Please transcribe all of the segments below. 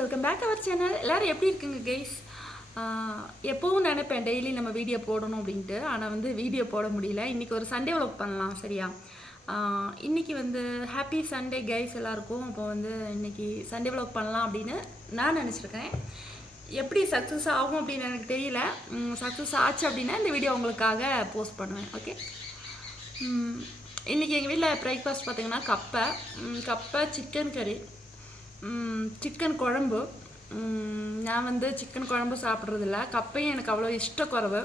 Welcome back our channel. எல்லோரும் எப்படி இருக்குங்க கைஸ்? எப்போவும் நினைப்பேன் டெய்லி நம்ம வீடியோ போடணும் அப்படின்ட்டு. ஆனால் வந்து வீடியோ போட முடியல. இன்றைக்கி ஒரு சண்டே vlog பண்ணலாம் சரியா? இன்றைக்கி வந்து ஹாப்பி சண்டே கைஸ் எல்லாருக்கும். இப்போ வந்து இன்றைக்கி சண்டே vlog பண்ணலாம் அப்படின்னு நான் நினச்சிருக்கேன். எப்படி சக்ஸஸ் ஆகும் அப்படின்னு எனக்கு தெரியல. சக்ஸஸ் ஆச்சு அப்படின்னா இந்த வீடியோ உங்களுக்காக போஸ்ட் பண்ணுவேன். ஓகே, இன்றைக்கி எங்கள் வீட்டில் பிரேக்ஃபாஸ்ட் பார்த்திங்கன்னா கப்பை சிக்கன் கறி, சிக்கன் குழம்பு. நான் வந்து சிக்கன் குழம்பு சாப்பிட்றதில்ல, கப்பையும் எனக்கு அவ்வளோ இஷ்டக்குறவு.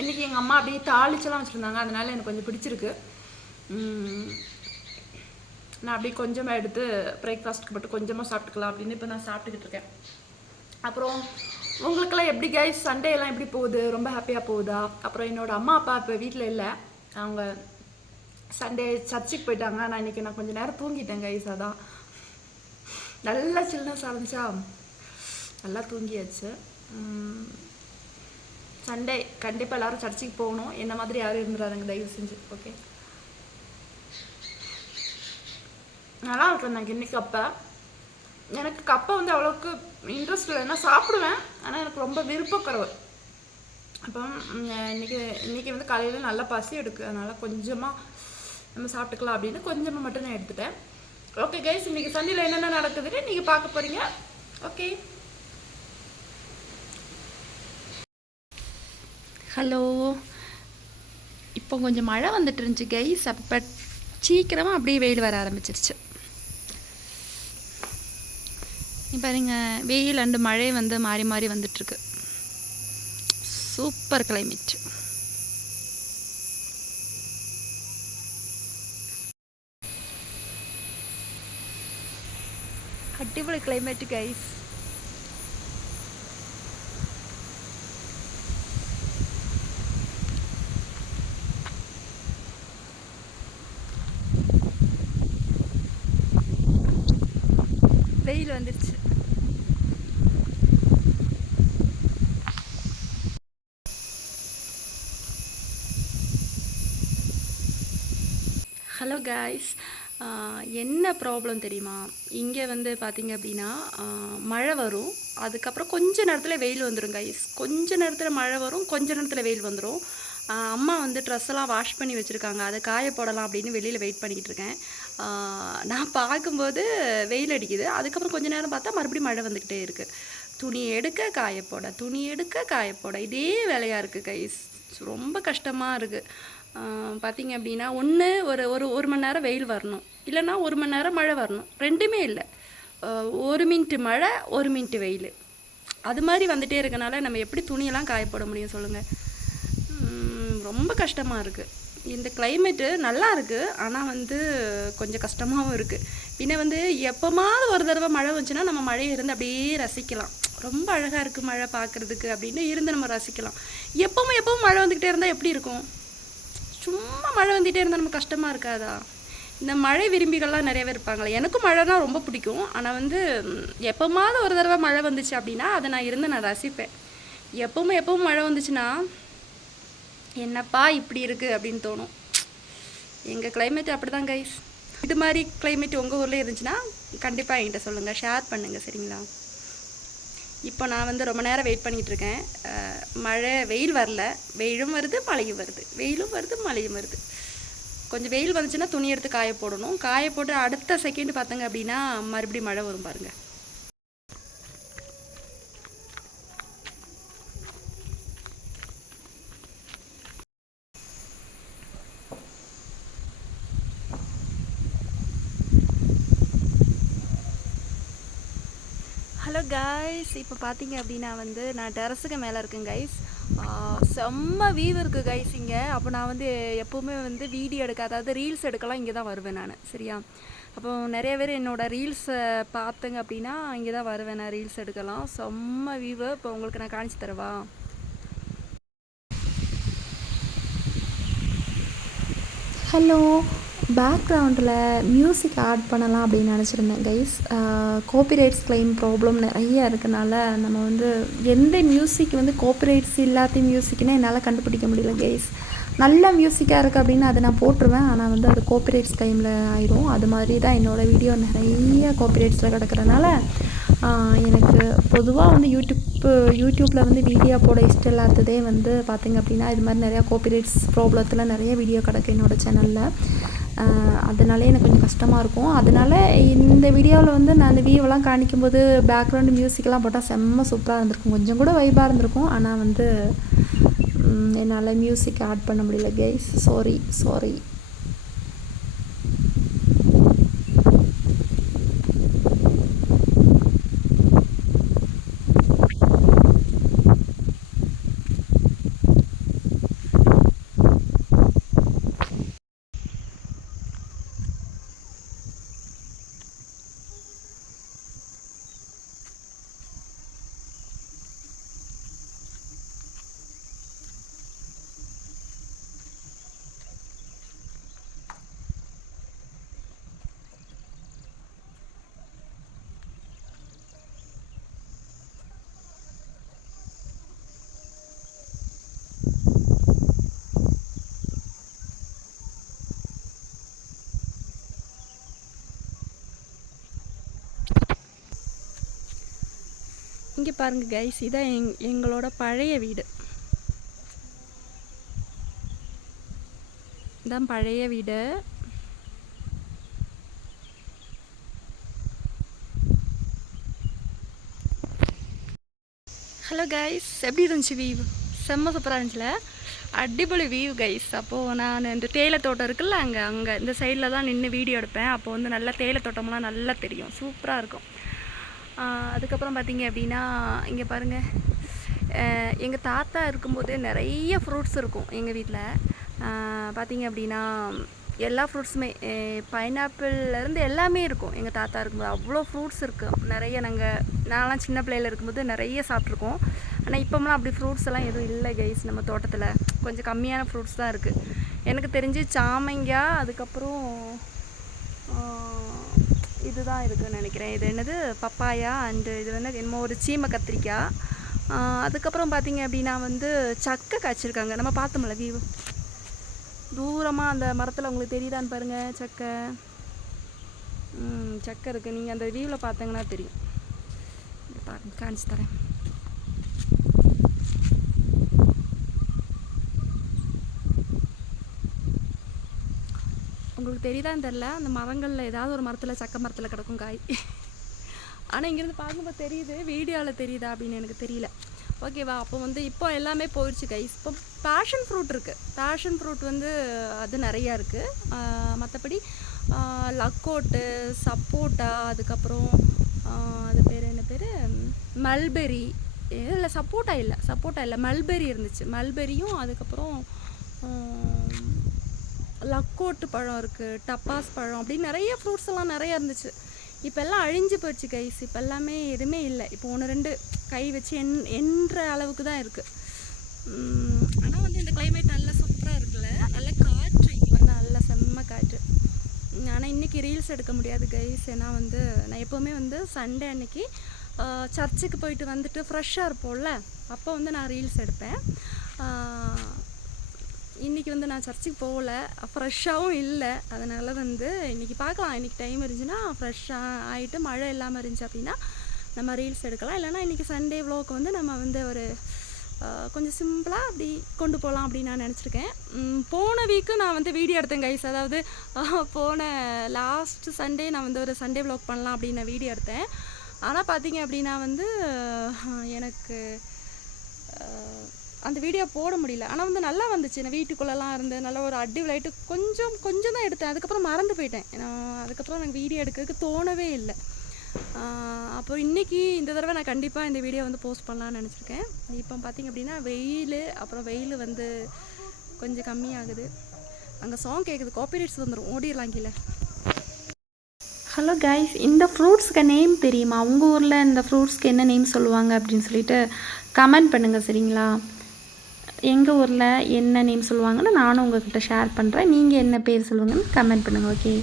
இன்றைக்கி எங்கள் அம்மா அப்படியே தாளிச்செல்லாம் வச்சுருந்தாங்க, அதனால் எனக்கு கொஞ்சம் பிடிச்சிருக்கு. நான் அப்படியே கொஞ்சமாக எடுத்து பிரேக்ஃபாஸ்ட்டுக்கு மட்டும் கொஞ்சமாக சாப்பிட்டுக்கலாம் அப்படின்னு இப்போ நான் சாப்பிட்டுக்கிட்டு இருக்கேன். அப்புறம் உங்களுக்கெல்லாம் எப்படி கைஸ் சண்டே எல்லாம் எப்படி போகுது? ரொம்ப ஹாப்பியாக போகுதா? அப்புறம் என்னோடய அம்மா அப்பா இப்போ வீட்டில் இல்லை, அவங்க சண்டே சர்ச்சுக்கு போயிட்டாங்க. நான் இன்றைக்கி கொஞ்சம் நேரம் தூங்கிட்டேன் கைஸ். அதான் நல்லா சில்னஸ் ஆரம்பிச்சா, நல்லா தூங்கியாச்சு. சண்டே கண்டிப்பாக எல்லோரும் சர்ச்சுக்கு போகணும். என்ன மாதிரி யாரும் இருந்துடாதுங்க தயவு செஞ்சு. ஓகே, நல்லா இருக்கும். எனக்கு இன்னைக்கு எனக்கு கப்பை வந்து அவ்வளோக்கு இன்ட்ரெஸ்ட் இல்லை. நான் சாப்பிடுவேன், ஆனால் எனக்கு ரொம்ப விருப்பக்குறவு. அப்போ இன்றைக்கி வந்து காலையில் நல்லா பசி எடுக்கு, அதனால் கொஞ்சமாக நம்ம சாப்பிட்டுக்கலாம் அப்படின்னு கொஞ்சமாக மட்டும் நான் எடுத்துட்டேன். ஓகே கைஸ், இன்றைக்கி சண்டேல என்னென்ன நடக்குதுன்னு நீங்கள் பார்க்க போகிறீங்க. Okay, hello. இப்போ கொஞ்சம் மழை வந்துட்டு இருந்துச்சு கைஸ். அப்போ சீக்கிரமாக அப்படியே வெயில் வர ஆரம்பிச்சிருச்சு. பாருங்க, வெயில் அண்டு மழை வந்து மாறி மாறி வந்துட்டுருக்கு. Super climate. அடிப்பொலி கிளைமேட் கைஸ். வெயில் வந்துருச்சு. ஹலோ கைஸ், என்ன ப்ராப்ளம் தெரியுமா? இங்கே வந்து பார்த்திங்க அப்படின்னா மழை வரும், அதுக்கப்புறம் கொஞ்ச நேரத்தில் வெயில் வந்துடும் கைஸ். கொஞ்ச நேரத்தில் மழை வரும், கொஞ்ச நேரத்தில் வெயில் வந்துடும். அம்மா வந்து ட்ரெஸ்ஸெல்லாம் வாஷ் பண்ணி வச்சுருக்காங்க, அதை காய போடலாம் அப்படின்னு வெளியில் வெயிட் பண்ணிக்கிட்டு இருக்கேன். நான் பார்க்கும்போது வெயில் அடிக்குது, அதுக்கப்புறம் கொஞ்சம் நேரம் பார்த்தா மறுபடியும் மழை வந்துக்கிட்டே இருக்குது. துணி எடுக்க காயப்போட, துணி எடுக்க காயப்போட, இதே வேலையாக இருக்குது கைஸ். ரொம்ப கஷ்டமாக இருக்குது. பார்த்திங்க அப்படின்னா ஒன்று ஒரு மணி நேரம் வெயில் வரணும், இல்லைன்னா ஒரு மணி நேரம் மழை வரணும். ரெண்டுமே இல்லை, ஒரு மினிட்டு மழை ஒரு மினிட்டு வெயில், அது மாதிரி வந்துகிட்டே இருக்கனால நம்ம எப்படி துணியெல்லாம் காயப்போட முடியும் சொல்லுங்கள்? ரொம்ப கஷ்டமாக இருக்குது. இந்த கிளைமேட்டு நல்லா இருக்குது, ஆனால் வந்து கொஞ்சம் கஷ்டமாகவும் இருக்குது. பின்ன வந்து எப்போமாவது ஒரு தடவை மழை வந்துச்சுன்னா நம்ம மழையை இருந்து அப்படியே ரசிக்கலாம். ரொம்ப அழகாக இருக்குது மழை பார்க்குறதுக்கு அப்படின்னு இருந்து நம்ம ரசிக்கலாம். எப்பவும் மழை வந்துக்கிட்டே இருந்தால் எப்படி இருக்கும்? சும்மா மழை வந்துகிட்டே இருந்தால் நமக்கு கஷ்டமாக இருக்காதா? இந்த மழை விரும்பிகள்லாம் நிறையவே இருப்பாங்களே. எனக்கும் மழைனா ரொம்ப பிடிக்கும், ஆனால் வந்து எப்போமாவது ஒரு தடவை மழை வந்துச்சு அப்படின்னா அதை நான் ரசிப்பேன். எப்பவும் மழை வந்துச்சுன்னா என்னப்பா இப்படி இருக்குது அப்படின்னு தோணும். எங்கள் கிளைமேட் அப்படி தான் கைஸ். இது மாதிரி கிளைமேட் உங்கள் ஊரில் இருந்துச்சுன்னா கண்டிப்பாக என்கிட்ட சொல்லுங்கள், ஷேர் பண்ணுங்கள் சரிங்களா? இப்போ நான் வந்து ரொம்ப நேரம் வெயிட் பண்ணிகிட்டு இருக்கேன். வெயில் வரல, வெயிலும் வருது மழையும் வருது, வெயிலும் வருது மழையும் வருது. கொஞ்சம் வெயில் வந்துச்சுன்னா துணி எடுத்து காய போடணும். காய போட்டு அடுத்த செகண்ட் பார்த்தங்க அப்படின்னா மறுபடியும் மழை வரும் பாருங்கள். ஹலோ கைஸ், இப்போ பார்த்தீங்க அப்படின்னா வந்து நான் டெரஸுக்கு மேலே இருக்கேன் கைஸ். செம்ம வியூ இருக்குது கைஸ் இங்கே. அப்போ நான் வந்து எப்போவுமே வந்து வீடியோ எடுக்க, அதாவது ரீல்ஸ் எடுக்கலாம் இங்கே தான் வருவேன் நான் சரியா? அப்போ நிறைய பேர் என்னோடய ரீல்ஸை பார்த்தங்க அப்படின்னா இங்கே தான் வருவேன் நான் ரீல்ஸ் எடுக்கலாம். செம்ம வியூவை இப்போ உங்களுக்கு நான் காணிச்சு தரவா? ஹலோ, பேக்ரவுண்டில் மியூசிக் ஆட் பண்ணலாம் அப்படின்னு நினச்சிருந்தேன் கைஸ். காப்பிரைட்ஸ் கிளைம் ப்ராப்ளம் நிறைய இருக்கனால நம்ம வந்து எந்த மியூசிக் வந்து காப்பிரைட்ஸ் இல்லாத மியூசிக்னே என்னால் கண்டுபிடிக்க முடியல கைஸ். நல்ல மியூசிக்காக இருக்குது அப்படின்னு அதை நான் போட்டுருவேன், ஆனால் வந்து அது காப்பிரைட்ஸ் டைமில் ஆயிரும். அது மாதிரி தான் என்னோடய வீடியோ நிறைய காப்பிரைட்ஸில் கிடக்கிறனால எனக்கு பொதுவாக வந்து யூடியூப்பில் வந்து வீடியோ போட இஷ்டம் இல்லாததே வந்து பார்த்திங்க அப்படின்னா இது மாதிரி நிறையா காப்பிரைட்ஸ் ப்ராப்ளத்தில் நிறைய வீடியோ கிடக்கு என்னோடய சேனலில். அதனாலே எனக்கு கொஞ்சம் கஷ்டமாக இருக்கும். அதனால் இந்த வீடியோவில் வந்து நான் அந்த வியூவெல்லாம் காணிக்கும்போது பேக்ரவுண்டு மியூசிக்கெல்லாம் போட்டால் செம்ம சூப்பராக இருந்திருக்கும், கொஞ்சம் கூட வைபாக இருந்திருக்கும். ஆனால் வந்து என்னால் மியூசிக் ஆட் பண்ண முடியல கைஸ், சாரி. இங்கே பாருங்கள் கைஸ், இதான் எங்களோட பழைய வீடு. இதான் பழைய வீடு. ஹலோ கைஸ், எப்படி இருந்துச்சு வியூ? செம்ம சூப்பராக இருந்துச்சுல, அடிப்பொலி வியூ கைஸ். அப்போது நான் இந்த தேயிலை தோட்டம் இருக்குல்ல, அங்கே இந்த சைடில் தான் நின்று வீடியோ எடுப்பேன். அப்போது வந்து நல்லா தேயிலை தோட்டம்லாம் நல்லா தெரியும், சூப்பராக இருக்கும். அதுக்கப்புறம் பார்த்திங்க அப்படின்னா இங்கே பாருங்கள், எங்கள் தாத்தா இருக்கும்போது நிறைய ஃப்ரூட்ஸ் இருக்கும் எங்கள் வீட்டில். பார்த்திங்க அப்படின்னா எல்லா ஃப்ரூட்ஸுமே, பைனாப்பிள்லேருந்து எல்லாமே இருக்கும் எங்கள் தாத்தா இருக்கும்போது. அவ்வளோ ஃப்ரூட்ஸ் இருக்குது நிறைய. நான்லாம் சின்ன பிள்ளையில் இருக்கும்போது நிறைய சாப்பிட்ருக்கோம். ஆனால் இப்போம்லாம் அப்படி ஃப்ரூட்ஸ் எல்லாம் எதுவும் இல்லை கைஸ், நம்ம தோட்டத்தில் கொஞ்சம் கம்மியான ஃப்ரூட்ஸ் தான் இருக்குது. எனக்கு தெரிஞ்சு சாமங்காய், அதுக்கப்புறம் இதுதான் இருக்குதுன்னு நினைக்கிறேன். இது என்னது, பப்பாயா, அண்டு இது வந்து என்னமோ ஒரு சீமை கத்திரிக்காய். அதுக்கப்புறம் பார்த்திங்க அப்படின்னா வந்து சக்கை காய்ச்சிருக்காங்க. நம்ம பார்த்தோம்ல வியூ தூரமாக அந்த மரத்தில், உங்களுக்கு தெரியுதான்னு பாருங்கள் சக்கை. சக்கை இருக்குது, நீங்கள் அந்த வியூவில் பார்த்தீங்கன்னா தெரியும். காணிச்சு தரேன். உங்களுக்கு தெரியுதான்னு தெரில, அந்த மரங்களில் ஏதாவது ஒரு மரத்தில், சக்கை மரத்தில் கிடக்கும் காய். ஆனால் இங்கேருந்து பார்க்கும்போது தெரியுது, வீடியோவில் தெரியுதா அப்படின்னு எனக்கு தெரியல. ஓகேவா? அப்போ வந்து இப்போ எல்லாமே போயிடுச்சு கைஸ். இப்போ பேஷன் ஃப்ரூட் இருக்குது. பேஷன் ஃப்ரூட் வந்து அது நிறையா இருக்குது. மற்றபடி லக்கோட்டு, சப்போட்டா, அதுக்கப்புறம் அது பேர் என்ன பேர், மல்பெரி. இல்லை சப்போட்டா இல்லை, மல்பெரி இருந்துச்சு. மல்பெரியும் அதுக்கப்புறம் லக்கோட்டு பழம் இருக்குது, டப்பாஸ் பழம், அப்படின்னு நிறைய ஃப்ரூட்ஸ் எல்லாம் நிறையா இருந்துச்சு. இப்போ எல்லாம் அழிஞ்சு போயிடுச்சு கைஸ். இப்போ எல்லாமே எதுவுமே இல்லை. இப்போ 1-2 கை வச்சு என்ற அளவுக்கு தான் இருக்குது. ஆனால் வந்து இந்த கிளைமேட் நல்லா சூப்பராக இருக்குல்ல, நல்ல காற்று, இங்கே வந்து நல்ல செம்ம காற்று. ஆனால் இன்றைக்கி ரீல்ஸ் எடுக்க முடியாது கைஸ். ஏன்னா வந்து நான் எப்போவுமே வந்து சண்டே அன்னைக்கு சர்ச்சுக்கு போயிட்டு வந்துட்டு ஃப்ரெஷ்ஷாக இருப்போம்ல, அப்போ வந்து நான் ரீல்ஸ் எடுப்பேன். இன்றைக்கி வந்து நான் சர்ச்சுக்கு போகல, ஃப்ரெஷ்ஷாகவும் இல்லை. அதனால் வந்து இன்றைக்கி பார்க்கலாம். இன்றைக்கி டைம் இருந்துச்சுன்னா ஃப்ரெஷ்ஷாக ஆகிட்டு மழை இல்லாமல் இருந்துச்சு அப்படின்னா நம்ம ரீல்ஸ் எடுக்கலாம். இல்லைனா இன்றைக்கி சண்டே வ்ளாக் வந்து நம்ம வந்து ஒரு கொஞ்சம் சிம்பிளாக அப்படி கொண்டு போகலாம் அப்படின்னு நான் நினச்சிருக்கேன். போன வீக்கு நான் வந்து வீடியோ எடுத்தேன் கைஸ். அதாவது போன லாஸ்ட் சண்டே நான் வந்து ஒரு சண்டே வ்ளாக் பண்ணலாம் அப்படின்னு நான் வீடியோ எடுத்தேன். ஆனால் பார்த்தீங்க அப்படின்னா வந்து எனக்கு அந்த வீடியோ போட முடியல. ஆனால் வந்து நல்லா வந்துச்சு. நான் வீட்டுக்குள்ளெல்லாம் இருந்து நல்லா ஒரு அடி விளையாட்டு கொஞ்சம் தான் எடுத்தேன். அதுக்கப்புறம் மறந்து போயிட்டேன். அதுக்கப்புறம் எனக்கு வீடியோ எடுக்கிறதுக்கு தோணவே இல்லை. அப்போ இன்றைக்கி இந்த தடவை நான் கண்டிப்பாக இந்த வீடியோ வந்து போஸ்ட் பண்ணலான்னு நினச்சிருக்கேன். இப்போ பார்த்திங்க அப்படின்னா வெயில் வந்து கொஞ்சம் கம்மியாகுது. அங்கே சாங் கேட்குது, காப்பிரைட்ஸ் வந்துடும், ஓடிடலாம் கீழே. ஹலோ கைஸ், இந்த ஃப்ரூட்ஸ்க்கு நேம் தெரியுமா? உங்கள் ஊரில் இந்த ஃப்ரூட்ஸ்க்கு என்ன நேம் சொல்லுவாங்க அப்படின்னு சொல்லிட்டு கமெண்ட் பண்ணுங்கள் சரிங்களா? எங்கள் ஊரில் என்ன நேம் சொல்லுவாங்கன்னு நானும் உங்கள்கிட்ட ஷேர் பண்ணுறேன். நீங்கள் என்ன பேர் சொல்லுவாங்கன்னு கமெண்ட் பண்ணுங்கள். ஓகே.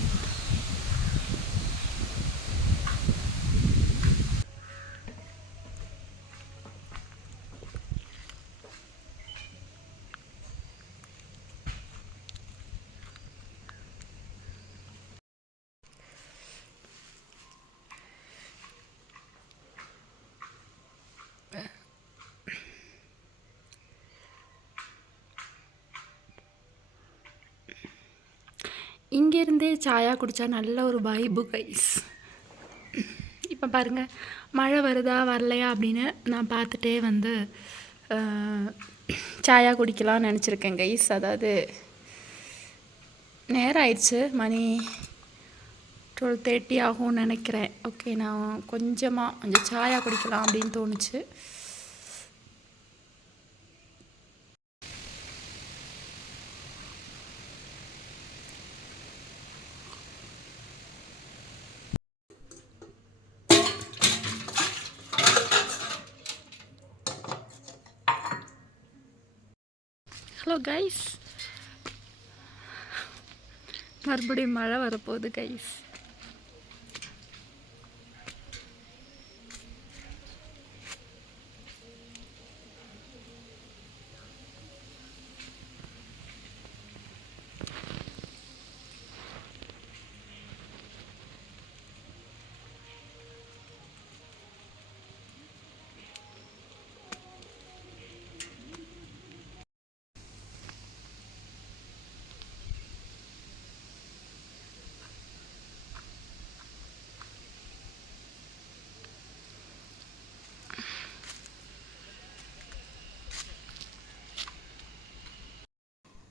இங்கேருந்தே சாயா குடித்தா நல்ல ஒரு வைபு கைஸ். இப்போ பாருங்கள், மழை வருதா வரலையா அப்படின்னு நான் பார்த்துட்டே வந்து சாயா குடிக்கலாம்னு நினச்சிருக்கேன் கைஸ். அதாவது நேரம் ஆயிடுச்சு, மணி 12:30 ஆகும்னு நினைக்கிறேன். ஓகே, நான் கொஞ்சம் சாயா குடிக்கலாம் அப்படின்னு தோணுச்சு. ஹலோ கைஸ், மறுபடியும் மழை வரப்போகுது கைஸ்.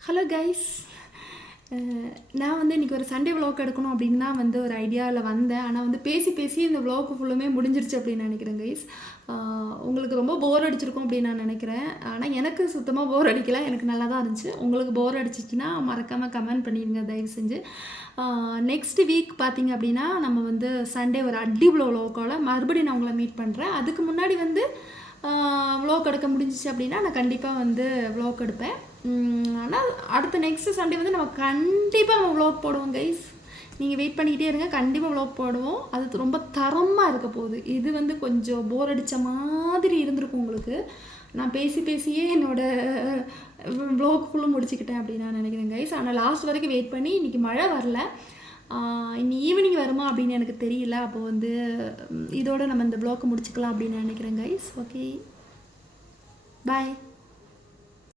ஹலோ கைஸ், நான் வந்து இன்றைக்கி ஒரு சண்டே vlog எடுக்கணும் அப்படின்னு தான் வந்து ஒரு ஐடியாவில் வந்தேன். ஆனால் வந்து பேசி இந்த vlog ஃபுல்லுமே முடிஞ்சிருச்சு அப்படின்னு நினைக்கிறேன் கைஸ். உங்களுக்கு ரொம்ப போர் அடிச்சிருக்கும் அப்படின்னு நான் நினைக்கிறேன். ஆனால் எனக்கு சுத்தமாக போர் அடிக்கலை, எனக்கு நல்லா தான் இருந்துச்சு. உங்களுக்கு போர் அடிச்சிச்சின்னா மறக்காமல் கமெண்ட் பண்ணிடுங்க தயவு செஞ்சு. நெக்ஸ்ட் வீக் பார்த்திங்க அப்படின்னா நம்ம வந்து சண்டே ஒரு அடிபுளோ vlog-ஓட மறுபடியும் நான் உங்களை மீட் பண்ணுறேன். அதுக்கு முன்னாடி வந்து vlog எடுக்க முடிஞ்சிச்சு அப்படின்னா நான் கண்டிப்பாக வந்து vlog எடுப்பேன். ஆனால் அடுத்த நெக்ஸ்ட்டு சண்டே வந்து நம்ம கண்டிப்பாக vlog போடுவோம் கைஸ். நீங்கள் வெயிட் பண்ணிக்கிட்டே இருங்க, கண்டிப்பாக vlog போடுவோம். அது ரொம்ப தரமாக இருக்க போகுது. இது வந்து கொஞ்சம் போர் அடித்த மாதிரி இருந்திருக்கும் உங்களுக்கு. நான் பேசியே என்னோடய vlog ஃபுல்லும் முடிச்சுக்கிட்டேன் அப்படின்னு நான் நினைக்கிறேன் கைஸ். ஆனால் லாஸ்ட் வரைக்கும் வெயிட் பண்ணி இன்றைக்கி மழை வரல, இன்னி ஈவினிங் வருமா அப்படின்னு எனக்கு தெரியல. அப்போ வந்து இதோட நம்ம இந்த vlog முடிச்சுக்கலாம் அப்படின்னு நினைக்கிறேன் கைஸ். ஓகே, பாய்.